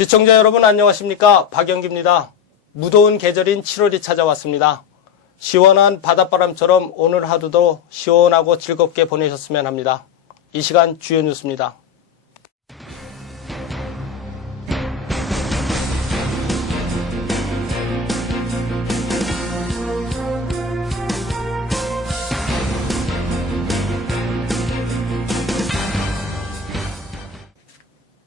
시청자 여러분 안녕하십니까? 박영기입니다. 무더운 계절인 7월이 찾아왔습니다. 시원한 바닷바람처럼 오늘 하루도 시원하고 즐겁게 보내셨으면 합니다. 이 시간 주요 뉴스입니다.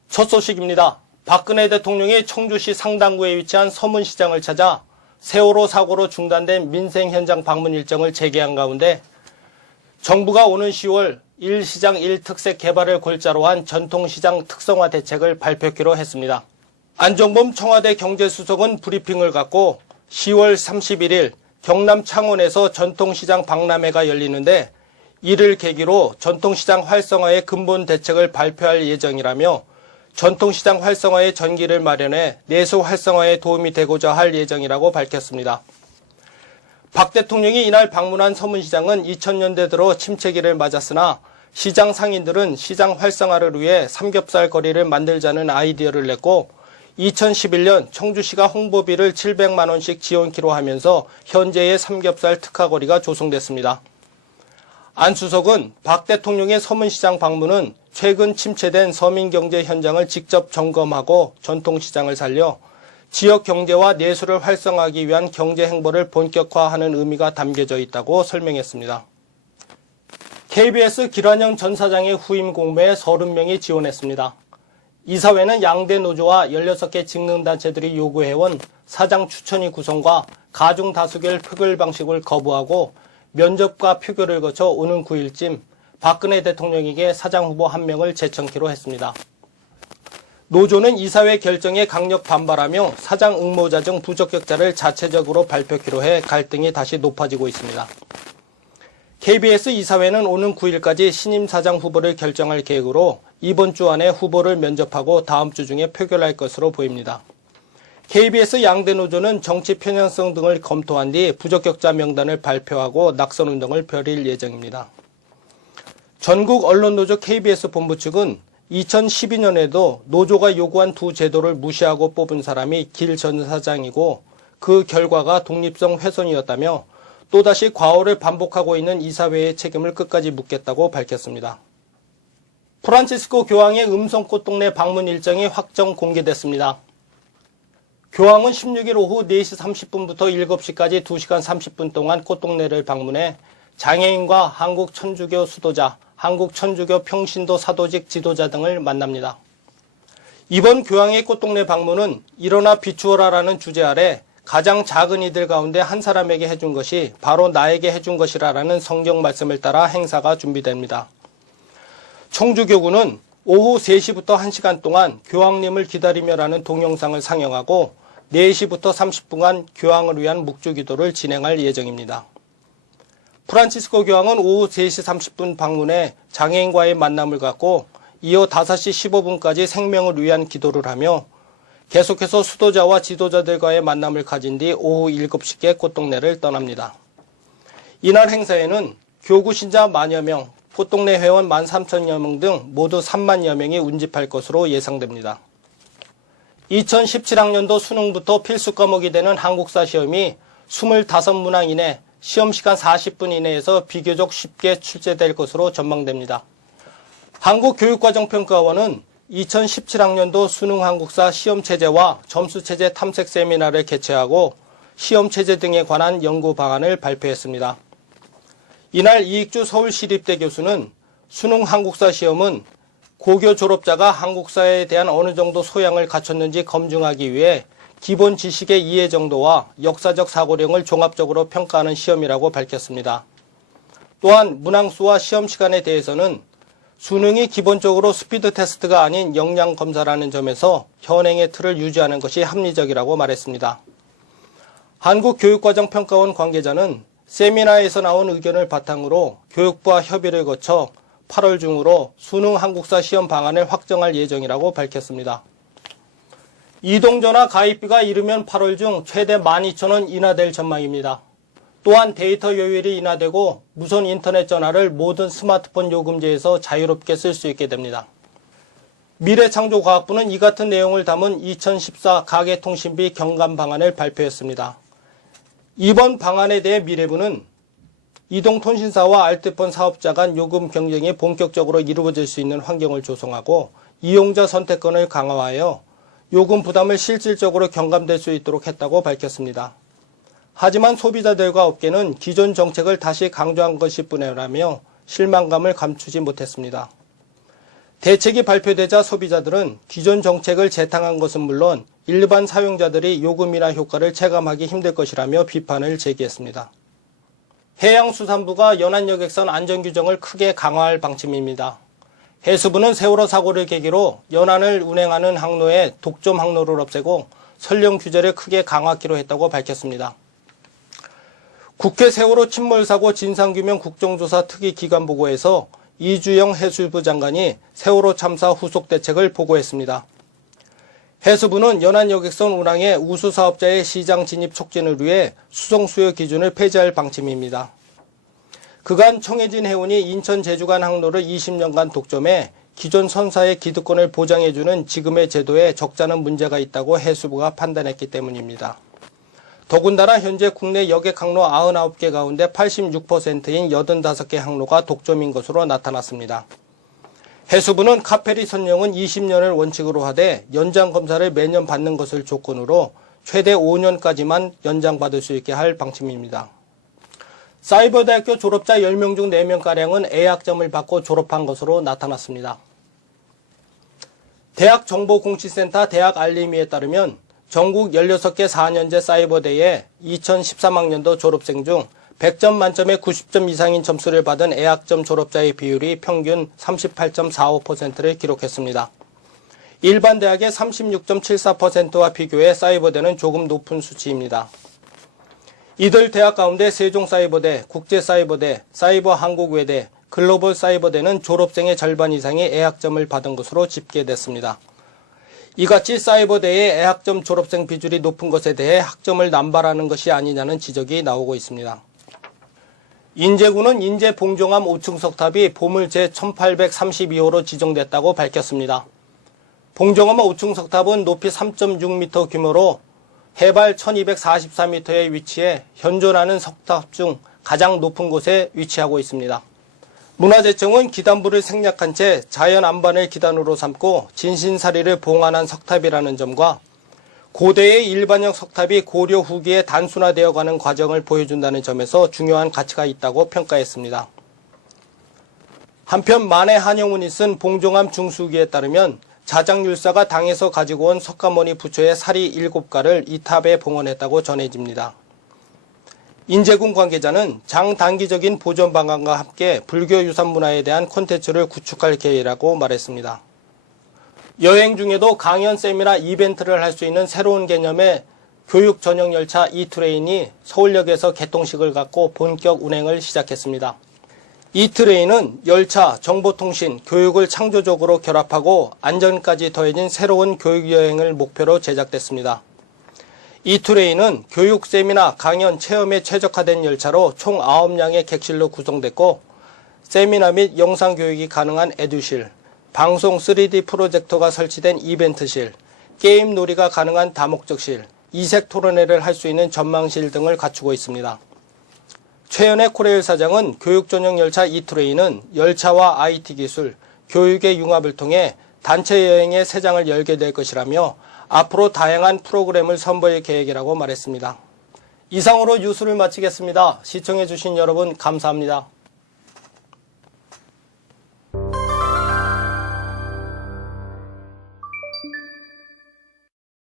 첫 소식입니다. 박근혜 대통령이 청주시 상당구에 위치한 서문시장을 찾아 세월호 사고로 중단된 민생 현장 방문 일정을 재개한 가운데 정부가 오는 10월 1시장 1특색 개발을 골자로 한 전통시장 특성화 대책을 발표키로 했습니다. 안종범 청와대 경제수석은 브리핑을 갖고 10월 31일 경남 창원에서 전통시장 박람회가 열리는데 이를 계기로 전통시장 활성화의 근본 대책을 발표할 예정이라며 전통시장 활성화의 전기를 마련해 내수 활성화에 도움이 되고자 할 예정이라고 밝혔습니다. 박 대통령이 이날 방문한 서문시장은 2000년대 들어 침체기를 맞았으나 시장 상인들은 시장 활성화를 위해 삼겹살 거리를 만들자는 아이디어를 냈고 2011년 청주시가 홍보비를 700만 원씩 지원키로 하면서 현재의 삼겹살 특화거리가 조성됐습니다. 안 수석은 박 대통령의 서문시장 방문은 최근 침체된 서민경제 현장을 직접 점검하고 전통시장을 살려 지역 경제와 내수를 활성화하기 위한 경제 행보를 본격화하는 의미가 담겨져 있다고 설명했습니다. KBS 길환영 전 사장의 후임 공모에 30명이 지원했습니다. 이사회는 양대 노조와 16개 직능단체들이 요구해온 사장 추천위 구성과 가중 다수결 표결 방식을 거부하고 면접과 표결을 거쳐 오는 9일쯤 박근혜 대통령에게 사장 후보 1명을 제청키로 했습니다. 노조는 이사회 결정에 강력 반발하며 사장 응모자 중 부적격자를 자체적으로 발표키로 해 갈등이 다시 높아지고 있습니다. KBS 이사회는 오는 9일까지 신임 사장 후보를 결정할 계획으로 이번 주 안에 후보를 면접하고 다음 주 중에 표결할 것으로 보입니다. KBS 양대 노조는 정치 편향성 등을 검토한 뒤 부적격자 명단을 발표하고 낙선운동을 벌일 예정입니다. 전국 언론노조 KBS 본부 측은 2012년에도 노조가 요구한 두 제도를 무시하고 뽑은 사람이 길 전 사장이고 그 결과가 독립성 훼손이었다며 또다시 과오를 반복하고 있는 이사회의 책임을 끝까지 묻겠다고 밝혔습니다. 프란치스코 교황의 음성꽃동네 방문 일정이 확정 공개됐습니다. 교황은 16일 오후 4시 30분부터 7시까지 2시간 30분 동안 꽃동네를 방문해 장애인과 한국 천주교 수도자, 한국 천주교 평신도 사도직 지도자 등을 만납니다. 이번 교황의 꽃동네 방문은 일어나 비추어라라는 주제 아래 가장 작은 이들 가운데 한 사람에게 해준 것이 바로 나에게 해준 것이라라는 성경 말씀을 따라 행사가 준비됩니다. 청주교구는 오후 3시부터 1시간 동안 교황님을 기다리며라는 동영상을 상영하고 4시부터 30분간 교황을 위한 묵주기도를 진행할 예정입니다. 프란치스코 교황은 오후 3시 30분 방문해 장애인과의 만남을 갖고 이어 5시 15분까지 생명을 위한 기도를 하며 계속해서 수도자와 지도자들과의 만남을 가진 뒤 오후 7시께 꽃동네를 떠납니다. 이날 행사에는 교구 신자 만여 명, 꽃동네 회원 13,000여 명 등 모두 3만여 명이 운집할 것으로 예상됩니다. 2017학년도 수능부터 필수 과목이 되는 한국사 시험이 25문항 이내 시험시간 40분 이내에서 비교적 쉽게 출제될 것으로 전망됩니다. 한국교육과정평가원은 2017학년도 수능 한국사 시험체제와 점수체제 탐색 세미나를 개최하고 시험체제 등에 관한 연구 방안을 발표했습니다. 이날 이익주 서울시립대 교수는 수능 한국사 시험은 고교 졸업자가 한국사에 대한 어느 정도 소양을 갖췄는지 검증하기 위해 기본 지식의 이해 정도와 역사적 사고력을 종합적으로 평가하는 시험이라고 밝혔습니다. 또한 문항수와 시험 시간에 대해서는 수능이 기본적으로 스피드 테스트가 아닌 역량 검사라는 점에서 현행의 틀을 유지하는 것이 합리적이라고 말했습니다. 한국교육과정평가원 관계자는 세미나에서 나온 의견을 바탕으로 교육부와 협의를 거쳐 8월 중으로 수능 한국사 시험 방안을 확정할 예정이라고 밝혔습니다. 이동전화 가입비가 이르면 8월 중 최대 12,000원 인하될 전망입니다. 또한 데이터 요율이 인하되고 무선 인터넷 전화를 모든 스마트폰 요금제에서 자유롭게 쓸 수 있게 됩니다. 미래창조과학부는 이 같은 내용을 담은 2014 가계통신비 경감 방안을 발표했습니다. 이번 방안에 대해 미래부는 이동통신사와 알뜰폰 사업자 간 요금 경쟁이 본격적으로 이루어질 수 있는 환경을 조성하고 이용자 선택권을 강화하여 요금 부담을 실질적으로 경감될 수 있도록 했다고 밝혔습니다. 하지만 소비자들과 업계는 기존 정책을 다시 강조한 것일 뿐이라며 실망감을 감추지 못했습니다. 대책이 발표되자 소비자들은 기존 정책을 재탕한 것은 물론 일반 사용자들이 요금 인하 효과를 체감하기 힘들 것이라며 비판을 제기했습니다. 해양수산부가 연안여객선 안전규정을 크게 강화할 방침입니다. 해수부는 세월호 사고를 계기로 연안을 운행하는 항로에 독점 항로를 없애고 선령 규제를 크게 강화하기로 했다고 밝혔습니다. 국회 세월호 침몰사고 진상규명 국정조사 특위기관보고에서 이주영 해수부 장관이 세월호 참사 후속 대책을 보고했습니다. 해수부는 연안여객선 운항의 우수사업자의 시장 진입 촉진을 위해 수송수요 기준을 폐지할 방침입니다. 그간 청해진 해운이 인천 제주간 항로를 20년간 독점해 기존 선사의 기득권을 보장해주는 지금의 제도에 적잖은 문제가 있다고 해수부가 판단했기 때문입니다. 더군다나 현재 국내 여객 항로 99개 가운데 86%인 85개 항로가 독점인 것으로 나타났습니다. 해수부는 카페리 선령은 20년을 원칙으로 하되 연장 검사를 매년 받는 것을 조건으로 최대 5년까지만 연장받을 수 있게 할 방침입니다. 사이버대학교 졸업자 10명 중 4명가량은 A학점을 받고 졸업한 것으로 나타났습니다. 대학정보공시센터 대학알림이에 따르면 전국 16개 4년제 사이버대에 2013학년도 졸업생 중 100점 만점에 90점 이상인 점수를 받은 A학점 졸업자의 비율이 평균 38.45%를 기록했습니다. 일반 대학의 36.74%와 비교해 사이버대는 조금 높은 수치입니다. 이들 대학 가운데 세종사이버대, 국제사이버대, 사이버한국외대, 글로벌사이버대는 졸업생의 절반 이상이 A학점을 받은 것으로 집계됐습니다. 이같이 사이버대의 A학점 졸업생 비율이 높은 것에 대해 학점을 남발하는 것이 아니냐는 지적이 나오고 있습니다. 인제구는 인제 봉종암 5층 석탑이 보물 제1832호로 지정됐다고 밝혔습니다. 봉종암 5층 석탑은 높이 3.6m 규모로 해발 1244m에 위치해 현존하는 석탑 중 가장 높은 곳에 위치하고 있습니다. 문화재청은 기단부를 생략한 채 자연 안반을 기단으로 삼고 진신사리를 봉안한 석탑이라는 점과 고대의 일반형 석탑이 고려 후기에 단순화되어가는 과정을 보여준다는 점에서 중요한 가치가 있다고 평가했습니다. 한편 만해 한영운이 쓴 봉종암 중수기에 따르면 자장율사가 당에서 가지고 온 석가모니 부처의 사리 7가를 이 탑에 봉헌했다고 전해집니다. 인제군 관계자는 장단기적인 보존 방안과 함께 불교 유산 문화에 대한 콘텐츠를 구축할 계획이라고 말했습니다. 여행 중에도 강연, 세미나, 이벤트를 할 수 있는 새로운 개념의 교육 전용 열차 이트레인이 서울역에서 개통식을 갖고 본격 운행을 시작했습니다. 이트레인은 열차, 정보통신, 교육을 창조적으로 결합하고 안전까지 더해진 새로운 교육여행을 목표로 제작됐습니다. 이트레인은 교육, 세미나, 강연, 체험에 최적화된 열차로 총 9량의 객실로 구성됐고 세미나 및 영상 교육이 가능한 에듀실, 방송 3D 프로젝터가 설치된 이벤트실, 게임 놀이가 가능한 다목적실, 이색 토론회를 할 수 있는 전망실 등을 갖추고 있습니다. 최연애 코레일 사장은 교육 전용 열차 이트레인은 열차와 IT 기술, 교육의 융합을 통해 단체 여행의 새 장을 열게 될 것이라며 앞으로 다양한 프로그램을 선보일 계획이라고 말했습니다. 이상으로 뉴스를 마치겠습니다. 시청해주신 여러분 감사합니다.